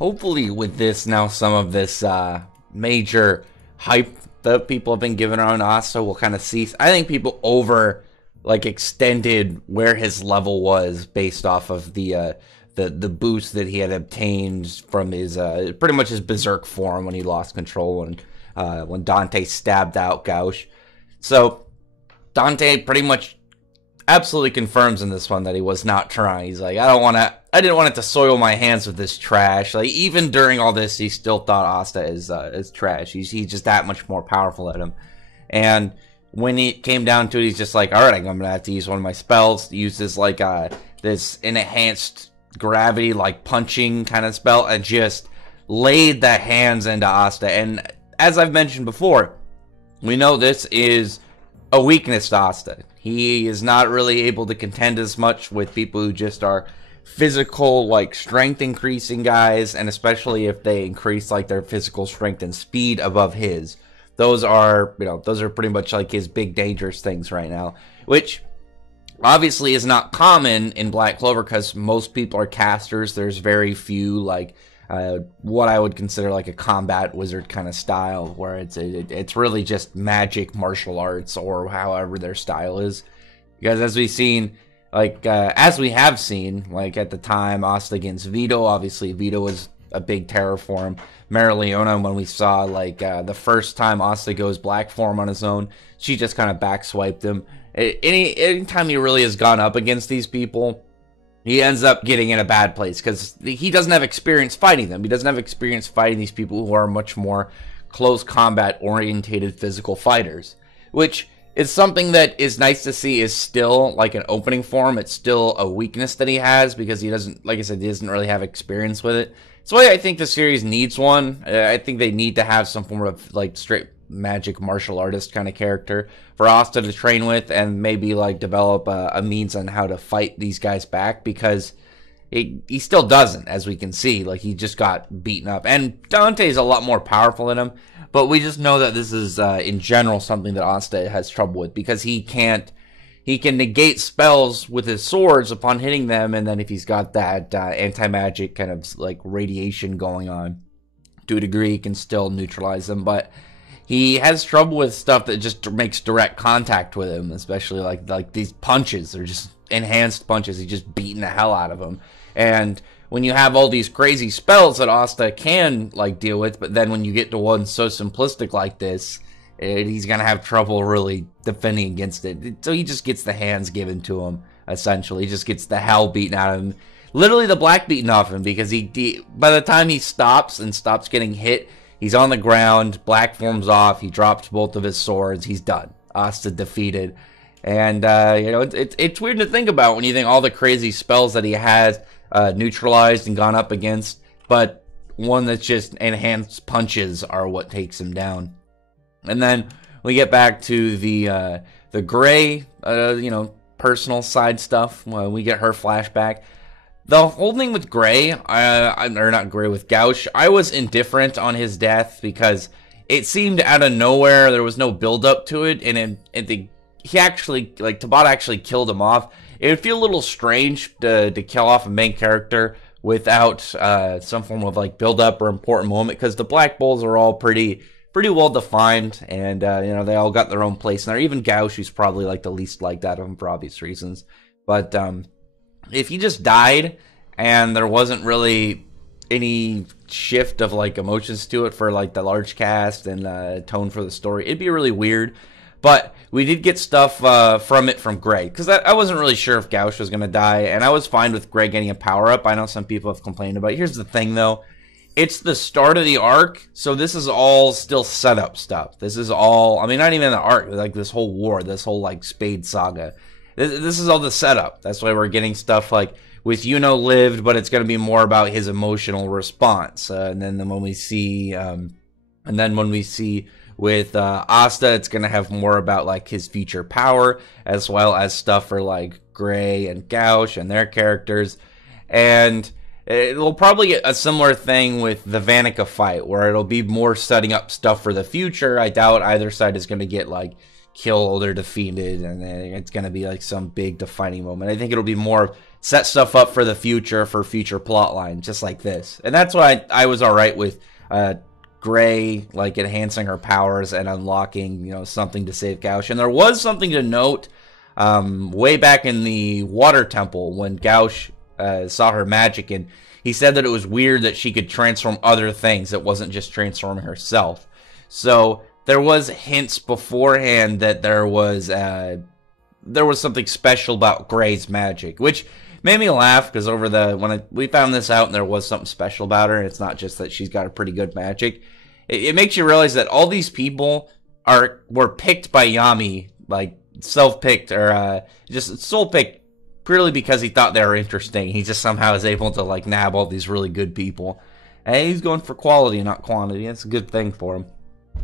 hopefully with this now, some of this major hype that people have been giving around Hasta will kind of cease. I think people extended where his level was based off of the boost that he had obtained from his pretty much his berserk form when he lost control when Dante stabbed out Gauche. So Dante pretty much absolutely confirms in this one that he was not trying. He's like, I didn't want it to soil my hands with this trash. Like, even during all this, he still thought Hasta is trash. He's just that much more powerful than him. And when it came down to it, he's just like, all right, I'm gonna have to use one of my spells, use this this enhanced gravity punching kind of spell, and just laid the hands into Hasta. And as I've mentioned before, we know this is a weakness to Hasta. He is not really able to contend as much with people who just are physical, strength increasing guys, and especially if they increase their physical strength and speed above his. Those are pretty much his big dangerous things right now, which obviously is not common in Black Clover because most people are casters. There's very few what I would consider a combat wizard kind of style, where it's really just magic, martial arts, or however their style is. Because as we've seen, as we have seen, at the time Hasta against Vito, obviously Vito was a big terror for him. Marileona, when we saw the first time Hasta goes black form on his own, she just kind of backswiped him. Anytime he really has gone up against these people, he ends up getting in a bad place because he doesn't have experience fighting them. He doesn't have experience fighting these people who are much more close combat orientated physical fighters, which is something that is nice to see is still an opening for him. It's still a weakness that he has because he doesn't, like I said, he doesn't really have experience with it. That's why I think the series needs one. I think they need to have some form of straight magic martial artist kind of character for Hasta to train with, and maybe develop a means on how to fight these guys back, because he still doesn't, as we can see. He just got beaten up, and Dante's a lot more powerful than him, but we just know that this is in general something that Hasta has trouble with, because he can negate spells with his swords upon hitting them, and then if he's got that anti-magic kind of radiation going on to a degree, he can still neutralize them. But he has trouble with stuff that just makes direct contact with him, especially like these punches. They're just enhanced punches. He's just beating the hell out of them. And when you have all these crazy spells that Hasta can deal with, but then when you get to one so simplistic like this, he's gonna have trouble really defending against it. So he just gets the hands given to him, essentially. He just gets the hell beaten out of him. Literally the black beaten off him, because by the time he stops getting hit, he's on the ground, black forms off, he drops both of his swords, he's done. Hasta defeated. And, it's weird to think about when you think all the crazy spells that he has neutralized and gone up against, but one that's just enhanced punches are what takes him down. And then we get back to the Gray, personal side stuff. We get her flashback. The whole thing with Gray, or not Gray, with Gauche, I was indifferent on his death because it seemed out of nowhere. There was no build up to it, and he actually, Tabata actually killed him off. It would feel a little strange to kill off a main character without some form of build up or important moment, because the Black Bulls are all pretty well defined, and they all got their own place in there. Even Gauche, who's probably the least liked out of them for obvious reasons. But if he just died and there wasn't really any shift of emotions to it for the large cast and tone for the story, it'd be really weird. But we did get stuff from Gray, because I wasn't really sure if Gauche was going to die, and I was fine with Gray getting a power-up. I know some people have complained about it. Here's the thing, though. It's the start of the arc, so this is all still setup stuff. This is all, not even the arc, this whole war, this whole, Spade saga. This is all the setup. That's why we're getting stuff with lived, but it's going to be more about his emotional response. And then when we see, with Hasta, it's going to have more about his future power, as well as stuff for Gray and Gauche and their characters. And it'll probably get a similar thing with the Vanica fight, where it'll be more setting up stuff for the future. I doubt either side is going to get killed or defeated, and then it's going to be some big defining moment. I think it'll be more set stuff up for the future, for future plot lines, just like this. And that's why I was alright with Gray, like, enhancing her powers and unlocking, you know, something to save Gauche. And there was something to note way back in the Water Temple when Gauche saw her magic, and he said that it was weird that she could transform other things. It wasn't just transforming herself. So there was hints beforehand that there was something special about Gray's magic, which made me laugh, because we found this out and there was something special about her, and it's not just that she's got a pretty good magic. It makes you realize that all these people were picked by Yami, like self-picked, or just soul-picked, purely because he thought they were interesting. He just somehow is able to like nab all these really good people. And he's going for quality, not quantity. That's a good thing for him.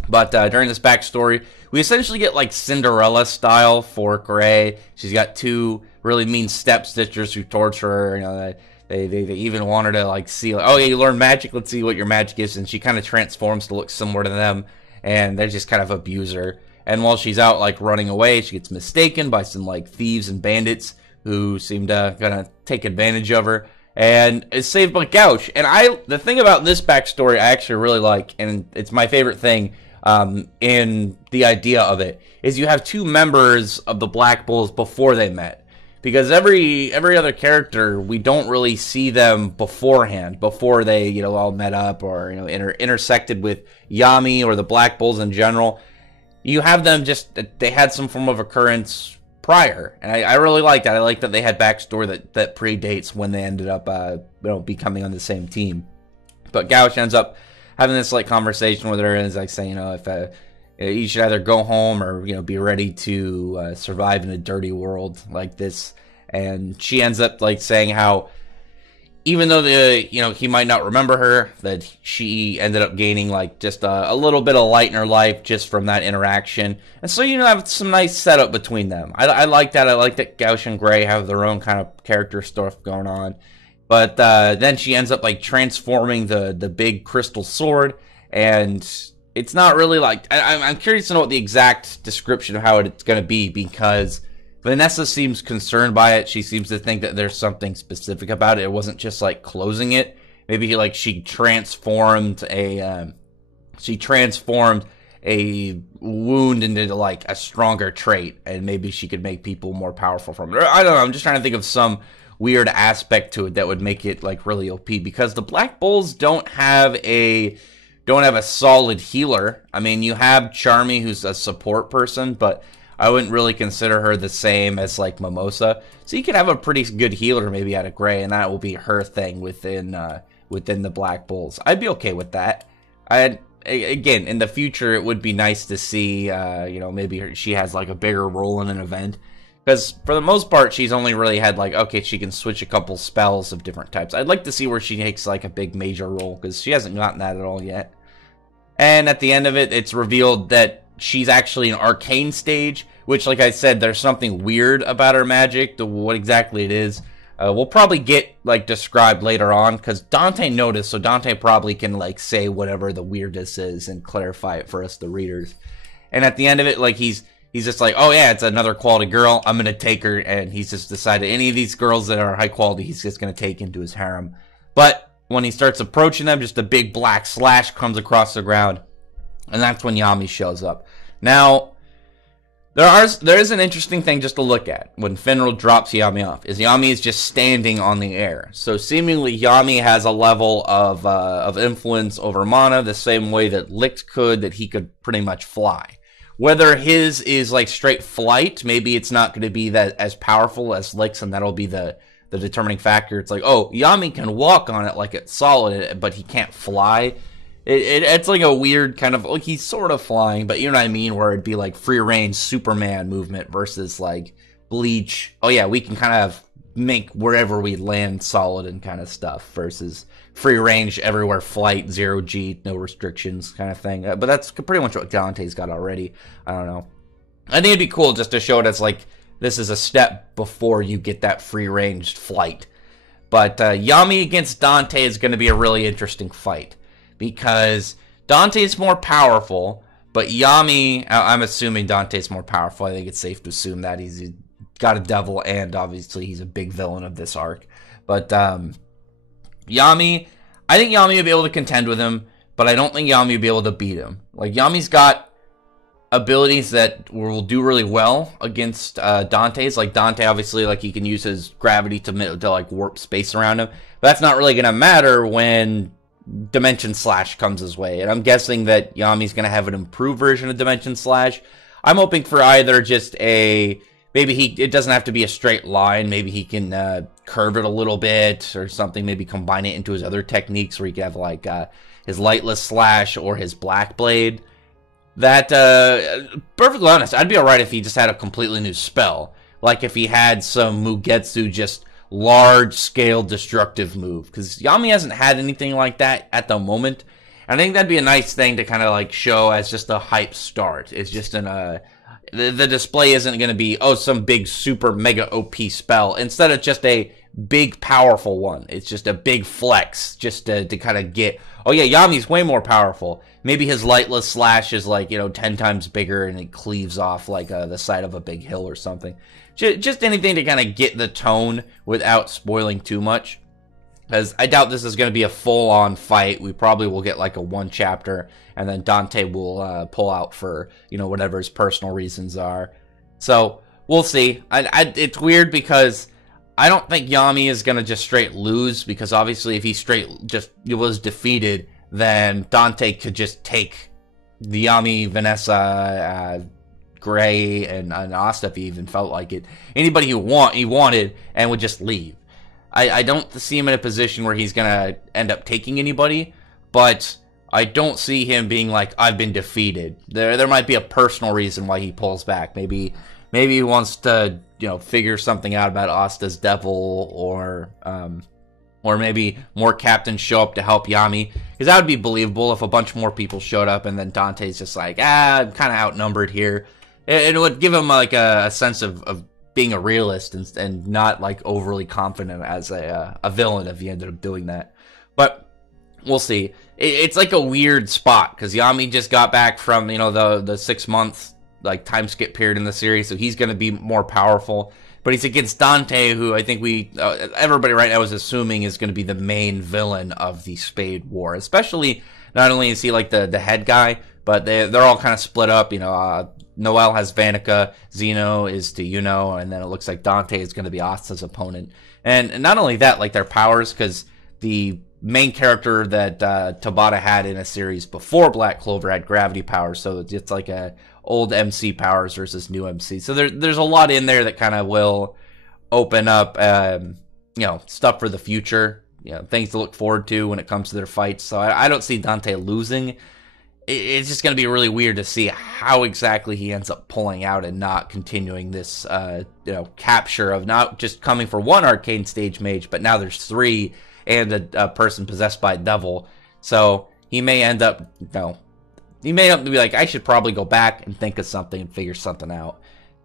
But during this backstory, we essentially get like Cinderella style for Gray. She's got two really mean step-stitchers who torture her. You know, they even want her to like see, like, oh yeah, you learn magic, let's see what your magic is. And she kind of transforms to look similar to them. And they just kind of abuse her. And while she's out like running away, she gets mistaken by some like thieves and bandits who seem to gonna take advantage of her, and is saved by Gauche. And the thing about this backstory I actually really like, and it's my favorite thing in the idea of it, is you have two members of the Black Bulls before they met. Because every other character, we don't really see them beforehand, before they, you know, all met up or, you know, intersected with Yami or the Black Bulls in general. You have them just, they had some form of occurrence prior, and I really like that. I like that they had backstory that predates when they ended up, you know, becoming on the same team. But Gauche ends up having this like conversation with her, and is like saying, you know, if you should either go home or, you know, be ready to survive in a dirty world like this. And she ends up like saying how, even though you know, he might not remember her, that she ended up gaining like just a little bit of light in her life just from that interaction. And so, you know, have some nice setup between them. I like that. I like that Gauche and Gray have their own kind of character stuff going on. But then she ends up like transforming the big crystal sword, and it's not really like, I'm curious to know what the exact description of how it's going to be, because Vanessa seems concerned by it. She seems to think that there's something specific about it. It wasn't just like closing it. Maybe like she transformed a wound into like a stronger trait, and maybe she could make people more powerful from it. I don't know. I'm just trying to think of some weird aspect to it that would make it like really OP, because the Black Bulls don't have a solid healer. I mean, you have Charmy, who's a support person, but I wouldn't really consider her the same as like Mimosa. So you could have a pretty good healer maybe out of Gray, and that will be her thing within the Black Bulls. I'd be okay with that. Again, in the future, it would be nice to see, you know, maybe she has like a bigger role in an event. Because for the most part, she's only really had like, okay, she can switch a couple spells of different types. I'd like to see where she takes like a big major role, because she hasn't gotten that at all yet. And at the end of it, it's revealed that she's actually an arcane stage, which, like I said, there's something weird about her magic. What exactly it is, we'll probably get like described later on, because Dante noticed, so Dante probably can like say whatever the weirdness is and clarify it for us, the readers. And at the end of it, like he's just like, oh yeah, it's another quality girl, I'm gonna take her. And he's just decided any of these girls that are high quality, he's just gonna take into his harem. But when he starts approaching them, just a big black slash comes across the ground. And that's when Yami shows up. Now, there is an interesting thing just to look at when Finral drops Yami off. Yami is just standing on the air. So seemingly Yami has a level of influence over Mana, the same way that Licht could, that he could pretty much fly. Whether his is like straight flight, maybe it's not going to be that as powerful as Licht's, and that'll be the determining factor. It's like, oh, Yami can walk on it like it's solid, but he can't fly. It's like a weird kind of, like, he's sort of flying, but you know what I mean, where it'd be like free range Superman movement versus like Bleach. Oh yeah, we can kind of make wherever we land solid and kind of stuff, versus free range everywhere flight, 0G, no restrictions kind of thing. But that's pretty much what Dante's got already. I don't know. I think it'd be cool just to show it as like, this is a step before you get that free ranged flight. But Yami against Dante is going to be a really interesting fight, because Dante's more powerful, but Yami, I'm assuming Dante's more powerful. I think it's safe to assume that he's got a devil, and obviously he's a big villain of this arc. But Yami, I think Yami will be able to contend with him, but I don't think Yami will be able to beat him. Like, Yami's got abilities that will do really well against Dante's. Like, Dante, obviously, like, he can use his gravity to like, warp space around him. But that's not really going to matter when Dimension Slash comes his way. And I'm guessing that Yami's going to have an improved version of Dimension Slash. I'm hoping for either just a... Maybe it doesn't have to be a straight line. Maybe he can curve it a little bit or something. Maybe combine it into his other techniques where he can have like his Lightless Slash or his Black Blade. That, perfectly honest, I'd be alright if he just had a completely new spell. Like if he had some Mugetsu, just large-scale destructive move. Because Yami hasn't had anything like that at the moment. And I think that'd be a nice thing to kind of like show as just a hype start. It's just an... The display isn't going to be, oh, some big super mega OP spell. Instead of just a big powerful one. It's just a big flex just to kind of get, oh yeah, Yami's way more powerful. Maybe his Lightless Slash is like, 10 times bigger and it cleaves off like the side of a big hill or something. Just anything to kind of get the tone without spoiling too much. Because I doubt this is going to be a full-on fight. We probably will get like a one chapter, and then Dante will pull out for, whatever his personal reasons are. So, we'll see. It's weird because I don't think Yami is going to just straight lose, because obviously if he straight just was defeated, then Dante could just take the Yami, Vanessa, Gray, and Hasta if he even felt like it. Anybody he wanted, and would just leave. I don't see him in a position where he's going to end up taking anybody, but I don't see him being like, I've been defeated. There might be a personal reason why he pulls back. Maybe he wants to, figure something out about Asta's devil, or maybe more captains show up to help Yami. Because that would be believable if a bunch more people showed up and then Dante's just like, I'm kind of outnumbered here. It would give him like a sense of being a realist and not like overly confident as a villain if he ended up doing that. But we'll see. It's like a weird spot because Yami just got back from the 6 month like time skip period in the series, so he's going to be more powerful. But he's against Dante, who I think everybody right now is assuming is going to be the main villain of the Spade War. Especially, not only is he like the head guy, but they're all kind of split up. Noel has Vanica, Zeno is to and then it looks like Dante is going to be Asta's opponent. And not only that, like their powers, because the main character that Tabata had in a series before Black Clover had gravity powers, so it's like a old MC powers versus new MC. So there's a lot in there that kind of will open up, stuff for the future, things to look forward to when it comes to their fights. So I don't see Dante losing. It's just going to be really weird to see how exactly he ends up pulling out and not continuing this, capture of not just coming for one arcane stage mage, but now there's 3 and a person possessed by a devil. So he may end up, he may end up to be like, I should probably go back and think of something and figure something out.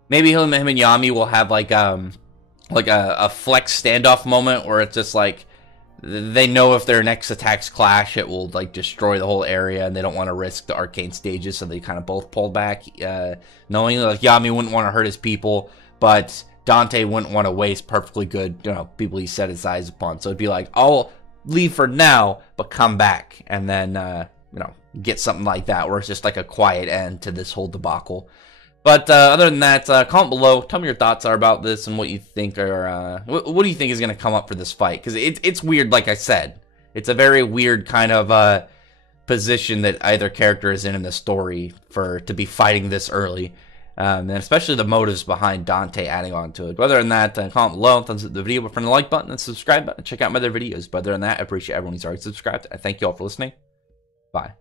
Maybe him and Yami will have like a flex standoff moment where it's just like, they know if their next attacks clash, it will like destroy the whole area, and they don't want to risk the arcane stages, so they kind of both pull back, knowing like Yami wouldn't want to hurt his people, but Dante wouldn't want to waste perfectly good, people he set his eyes upon. So it'd be like, I'll leave for now, but come back, and then get something like that, where it's just like a quiet end to this whole debacle. But other than that, comment below. Tell me your thoughts are about this and what you think are. What do you think is going to come up for this fight? Because it's weird, like I said. It's a very weird kind of position that either character is in the story to be fighting this early. And especially the motives behind Dante adding on to it. But other than that, comment below, thumbs up the video, but from the like button and subscribe button. Check out my other videos. But other than that, I appreciate everyone who's already subscribed. I thank you all for listening. Bye.